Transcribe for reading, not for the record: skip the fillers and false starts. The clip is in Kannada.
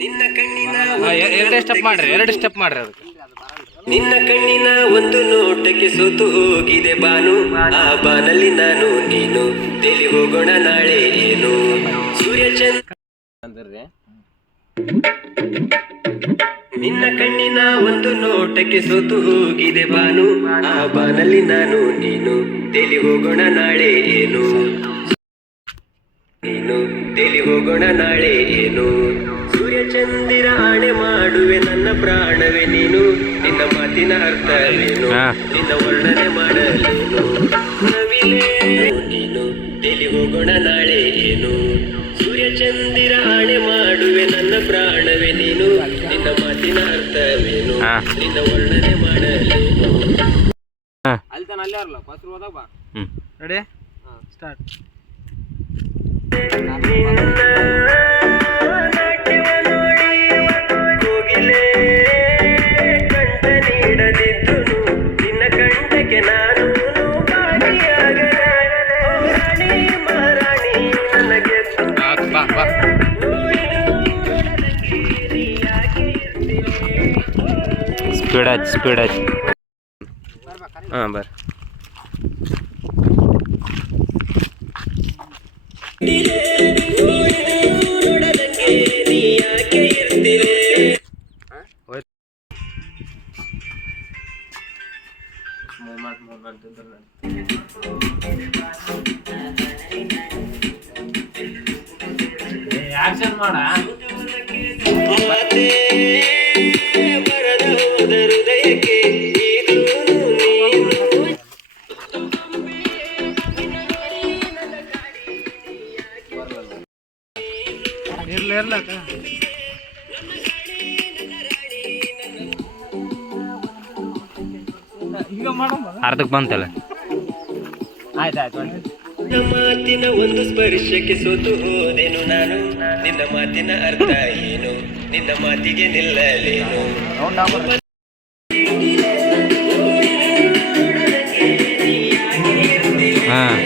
ನಿನ್ನ ಕಣ್ಣಿನ ಎರಡು ಸ್ಟೆಪ್ ಮಾಡ್ರಿ ಅದಕ್ಕೆ. ನಿನ್ನ ಕಣ್ಣಿನ ಒಂದು ನೋಟಕ್ಕೆ ಸೋತು ಹೋಗಿದೆ ಬಾನು, ಆ ಬಾನಲ್ಲಿ ನಾನು ನೀನು ತೇಲಿ ಹೋಗೋಣ ನಾಳೆ ಏನು. ಸೂರ್ಯಚಂದ್ರ ನಿನ್ನ ಕಣ್ಣಿನ ಒಂದು ನೋಟಕ್ಕೆ ಸೋತು ಹೋಗಿದೆ ಬಾನು, ಆ ಬಾನಲ್ಲಿ ನಾನು ನೀನು ತೇಲಿ ಹೋಗೋಣ ನಾಳೆ ಏನು. ನೀನು ತೇಲಿ ಹೋಗೋಣ ನಾಳೆ ಏನು. ಸೂರ್ಯಚಂದಿರ ಆಣೆ ಮಾಡುವೆ ನನ್ನ ಪ್ರಾಣವೇ ನೀನು, ನಿನ್ನ ಮಾತಿನ ಅರ್ಥವೇನು, ನಿನ್ನ ವರ್ಣನೆ ಮಾಡಲೇನು. ನವಿಲೇ ನೀನು ತೇಲಿ ಹೋಗೋಣ ನಾಳೆ ಏನು. ಸೂರ್ಯಚಂದಿರ ಆಣೆ ಮಾಡುವೆ ನನ್ನ ಪ್ರಾಣವೇ ನೀನು, ನಿನ್ನ ಮಾತಿನ ಅರ್ಥವೇನು, ನಿನ್ನ ವರ್ಣನೆ ಮಾಡಲೇನು. ಅಲ್ಲಿ ತಾನ ಅಲ್ಲೇ ಅಲ್ಲ ಫಸ್ಟ್ ಹೋದಾಗ ಬಾ. Ready start. ಕೋಗಿಲೆ ಕಂಠ ನೀಡದಿದ್ದುನು ನಿನ್ನ ಕಂಠಕ್ಕೆ ನಾನು ಭಾಗಿಯಾಗಲಿ. ಮಹಾರಾಣಿ ನನಗೆ ಸ್ಪೀಡ್ ಆಯ್ತು. ಹಾಂ ಬರ್ರಿ. ನೋಡದಂಗೆ ನೀ ಯಾಕೆ ಇರ್ತಿಲೆ. ಆಕ್ಷನ್ ಮಾಡ. ಮಾತೇ ಬರದ ಹೋದ ಹೃದಯಕ್ಕೆ ಇದೂನು ನೀನು. ಇರ್ಲಕ್ಕ ಅರ್ಧಕ್ಕೆ ಬಂತಲ್ಲ. ಆಯ್ತಾಯ್ತು. ನಿನ್ನ ಮಾತಿನ ಒಂದು ಸ್ಪರ್ಶಕ್ಕೆ ಸೋತು ಹೋದೆನು ನಾನು, ನಿನ್ನ ಮಾತಿನ ಅರ್ಥ ಏನು, ನಿನ್ನ ಮಾತಿಗೆ ನಿಲ್ಲಲೇನು. ಹಾಂ